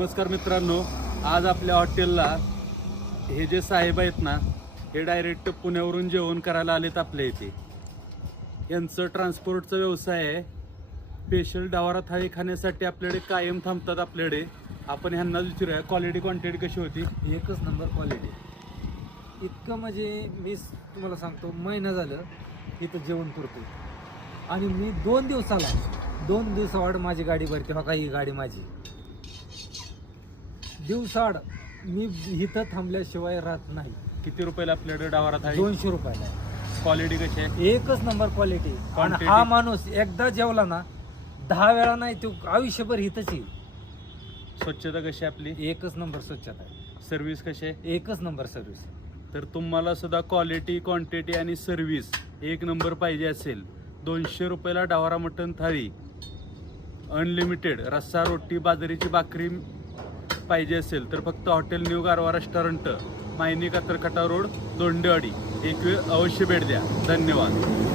नमस्कार मित्रांनो, आज आपल्या हॉटेलला हे जे साहेब आहेत ना, हे डायरेक्ट पुण्यावरून जेवण करायला आलेत आपल्या इथे. यांचं ट्रान्सपोर्टचा व्यवसाय आहे. स्पेशल डवारा थाळी खाण्यासाठी आपल्याकडे कायम थांबतात. आपल्याकडे आपण ह्यांना विचारूया क्वालिटी क्वांटिटी कशी होती. एकच नंबर क्वालिटी. इतकं म्हणजे मी तुम्हाला सांगतो, महिना झालं इथं जेवण करतो आणि मी 2 दिवसाआड माझी गाडी भरते. हो का, ही गाडी माझी दिवसाआड मी इथं थांबल्याशिवाय राहत नाही. किती रुपयाला आपल्याकडे डवारा थाळी? 200 रुपयाला. क्वालिटी कशी आहे? एकच नंबर क्वालिटी. आणि Quantity? हा माणूस एकदा जेवला ना 10 वेळा नाही, तो आयुष्यभर इथंच येईल. स्वच्छता कशी आहे आपली? एकच नंबर स्वच्छता आहे. सर्व्हिस कशी आहे? एकच नंबर सर्व्हिस. तर तुम्हाला सुद्धा क्वालिटी क्वांटिटी आणि सर्व्हिस एक नंबर पाहिजे असेल, 200 रुपयाला डवारा मटण थाळी अनलिमिटेड, रस्सा, रोटी, बाजरीची भाकरी पाहिजे असेल तर फक्त हॉटेल न्यू गारवा रेस्टॉरंट, मायनी कातरखटा रोड, दोंडेवाडी एक वेळ अवश्य भेट द्या. धन्यवाद.